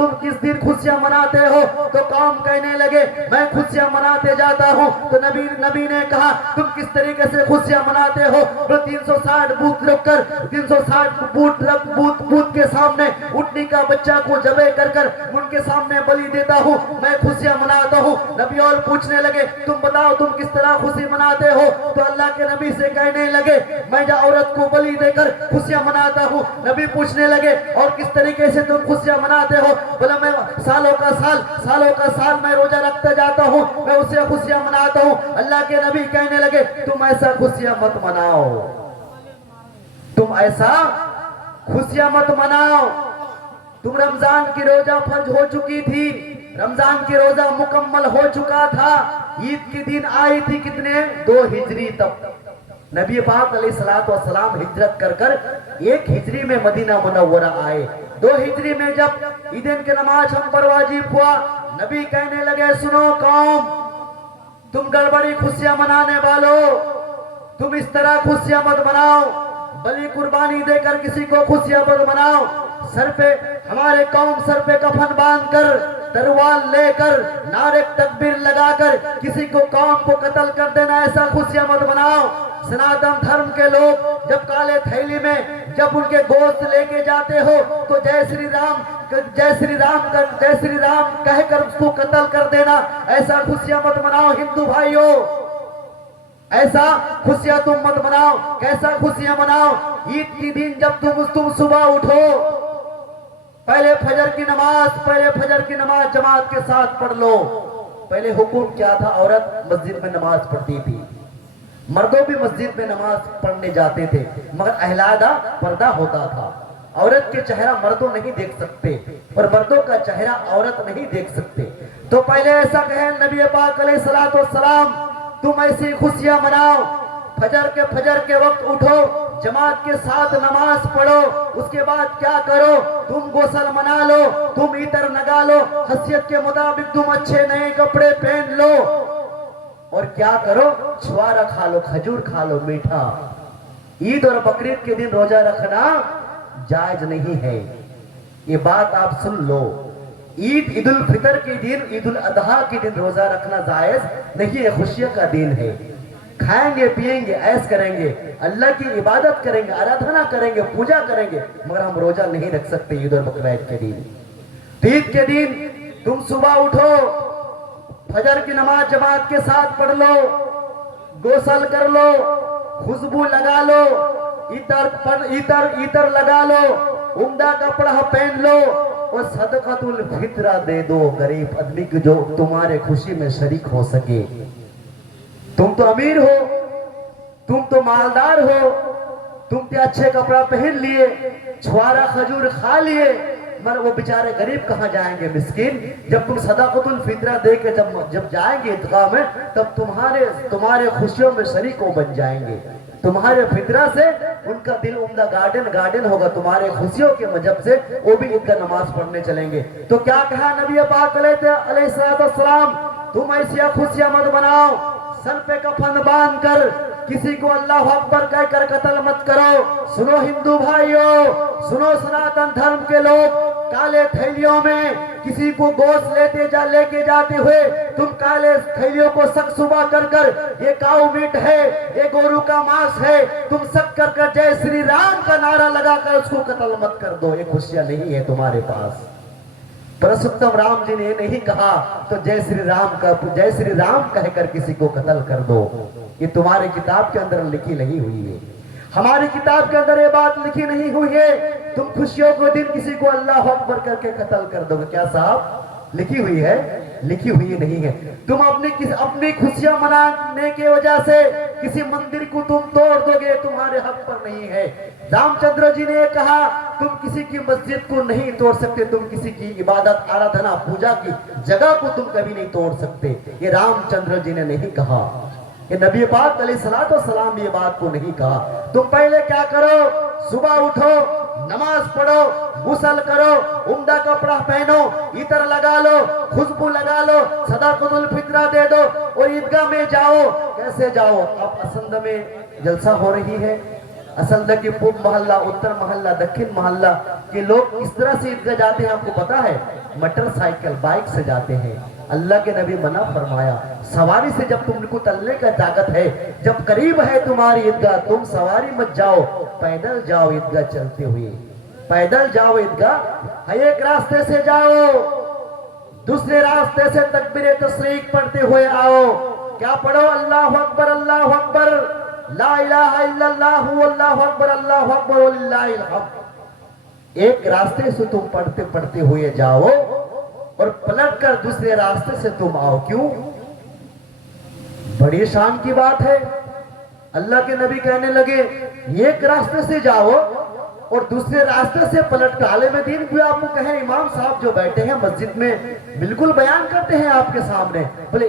तुम किस दिन खुशियां मनाते हो? तो कौम कहने लगे मैं खुशियां मनाते जाता हूं। तो नबी ने कहा तुम किस तरीके से खुशियां मनाते हो? तो 360 बूथ रखकर 360 बूथ के सामने उठनी का बच्चा को जबे कर उनके सामने बलि देता हूं, मैं खुशियां मनाता हूं। नबी और पूछने लगे तुम बताओ तुम किस तरह खुशी मनाते हो? तो अल्लाह के नबी से कहने लगे मैं जो औरत को बलि देकर खुशियां मनाता हूं। नबी पूछने लगे और किस तरीके से तुम खुशियां मनाते हो? बोला मैं सालों का साल मैं रोजा रखता जाता हूं, मैं उससे खुशियां मनाता हूं। अल्लाह के नबी कहने लगे तुम ऐसा खुशियां मत मनाओ, तुम ऐसा खुशियां मत मनाओ। तुम रमजान की रोजा फर्ज हो चुकी थी, रमजान की रोजा मुकम्मल हो चुका था, ईद की दिन आई थी कितने 2 हिजरी तक। नबी पाक अलैहिस्सलाम हिजरत कर 1 हिजरी में मदीना मुनव्वरा आए। 2 हिजरी में जब ईद की नमाज हम पर वाजिब हुआ, नबी कहने लगे सुनो कौम, तुम गड़बड़ी खुशियां मनाने वालों, तुम इस तरह खुशियां मत मनाओ, बलि कुर्बानी देकर किसी को खुशियां मत मनाओ। सर पे हमारे कौम सर पे कफन बांधकर तलवार लेकर नारे तकबीर लगाकर किसी को कौम को कत्ल कर देना, ऐसा खुशियां मत मनाओ। सनातन धर्म के लोग जब काले थैली में जब उनके गोश्त लेके जाते हो तो जय श्री राम कहकर उसको कत्ल कर देना, ऐसा खुशियां मत मनाओ हिंदू भाइयों, ऐसा खुशियां तुम मत मनाओ। कैसा खुशियां मनाओ? ईद की दिन जब तुम सुबह उठो, पहले फजर की नमाज जमात के साथ पढ़ लो। पहले हुक्म क्या था? औरत मस्जिद में नमाज पढ़ती थी, मर्दों भी मस्जिद में नमाज पढ़ने जाते थे, मगर अहलादा पर्दा होता था। औरत के चेहरा मर्दों नहीं देख सकते और मर्दों का चेहरा औरत नहीं देख सकते। तो पहले ऐसा कहे नबी पाक अलैहिस्सलाम तुम ऐसी खुशियां मनाओ, फजर के वक्त उठो, जमात के साथ नमाज पढ़ो, उसके बाद क्या करो? तुम गोसल मना लो, तुम इतर लगा लो, हैसियत के मुताबिक तुम अच्छे नए कपड़े पहन लो और क्या करो? छुआरा खा लो, खजूर खा लो, मीठा। ईद और बकरीद के दिन रोजा रखना जायज नहीं है, ये बात आप सुन लो। ईद उल फितर के दिन, ईद उल अदहा के दिन रोजा रखना जायज नहीं है, खुशियों का दिन है। खाएंगे पिएंगे ऐश करेंगे, अल्लाह की इबादत करेंगे, आराधना करेंगे, पूजा करेंगे, मगर हम रोजा नहीं रख सकते ईद और बकरीद के दिन। ईद के दिन तुम सुबह उठो, फजर की नमाज जमात के साथ पढ़ लो, गोसल कर लो, खुशबू लगा लो, इतर लगा लो, उम्दा कपड़ा पहन लो और सदकातुल फित्रा दे दो गरीब आदमी को जो तुम्हारे खुशी में शरीक हो सके। तुम तो अमीर हो, तुम तो मालदार हो, तुम तो अच्छे कपड़ा पहन लिए, छुआरा खजूर खा लिए, मगर वो बेचारे गरीब कहां जाएंगे मिस्किन? जब तुम सदाकतुल फित्रा दे के जब जाएंगे ईदगाह में, तब तुम्हारे खुशियों में शरीक बन जाएंगे। तुम्हारे फितरा से उनका दिल उम्दा गार्डन होगा, तुम्हारे खुशियों के मजहब से वो भी इनका नमाज पढ़ने चलेंगे। तो क्या कहा नबी पाक अलैहिस्सलाम, तुम ऐसी खुशियां मत बनाओ, सर पे कफन बांध कर किसी को अल्लाह अकबर कहकर कत्ल मत करो। सुनो हिंदू भाइयों, सुनो सनातन धर्म के लोग, काले थैलियों में किसी को गोश्त लेके जाते हुए तुम काले थैलियों को शक सुबह कर ये काऊ मीट है, ये गोरू का मांस है, तुम शक कर जय श्री राम का नारा लगाकर उसको कत्ल मत कर दो। ये खुशियां नहीं है तुम्हारे पास। पुरुषोत्तम राम जी ने नहीं कहा तो जय श्री राम कहकर किसी को कत्ल कर दो। ये तुम्हारे किताब के अंदर लिखी नहीं हुई है, हमारी किताब के अंदर ये बात लिखी नहीं हुई है। तुम खुशियों को दिन किसी को अल्लाह अकबर करके कत्ल कर दोगे, क्या साहब लिखी हुई है? लिखी हुई नहीं है। तुम अपनी खुशियां मनाने की वजह से किसी मंदिर को तुम तोड़ दोगे, तुम्हारे हक पर नहीं है। रामचंद्र जी ने कहा तुम किसी की मस्जिद को नहीं तोड़ सकते, तुम किसी की इबादत आराधना पूजा की जगह को तुम कभी नहीं तोड़ सकते, ये रामचंद्र जी ने नहीं कहा, ये नबी पाक अलैहिस्सलाम ये बात को नहीं कहा। तुम पहले क्या करो? सुबह उठो, नमाज पढ़ो, गुसल करो, उम्दा कपड़ा पहनो, इतर लगा लो, खुशबू लगा लो, सदाकतुल फित्रा दे दो और ईदगाह में जाओ। कैसे जाओ? अब असंध में जलसा हो रही है, असंध की पूर्व मोहल्ला, उत्तर मोहल्ला, दक्षिण मोहल्ला, कि लोग किस तरह से ईदगाह जाते हैं आपको पता है? मोटरसाइकिल बाइक से जाते हैं। अल्लाह के नबी मना फरमाया, सवारी से जब तुमको चलने का ताकत है, जब करीब है तुम्हारी ईदगाह, तुम सवारी मत जाओ, पैदल जाओ ईदगाह चलते हुए, पैदल जाओ ईदगाह। एक रास्ते से जाओ, दूसरे रास्ते से तकबीरे तशरीक पढ़ते हुए आओ। क्या पढ़ो? अल्लाह अकबर, अल्लाह अकबर, ला इलाहा इल्लल्लाह, अल्लाह अकबर, अल्लाह अकबर, वलिल्लाहिल हम्द। एक रास्ते से तुम पढ़ते पढ़ते हुए जाओ और पलटकर दूसरे रास्ते से तुम आओ। क्यों? बड़ी शान की बात है। अल्लाह के नबी कहने लगे, एक रास्ते से जाओ और दूसरे रास्ते से पलट कर। आलिम दीन भी आपको कहे, इमाम साहब जो बैठे हैं मस्जिद में बिल्कुल बयान करते हैं आपके सामने, बोले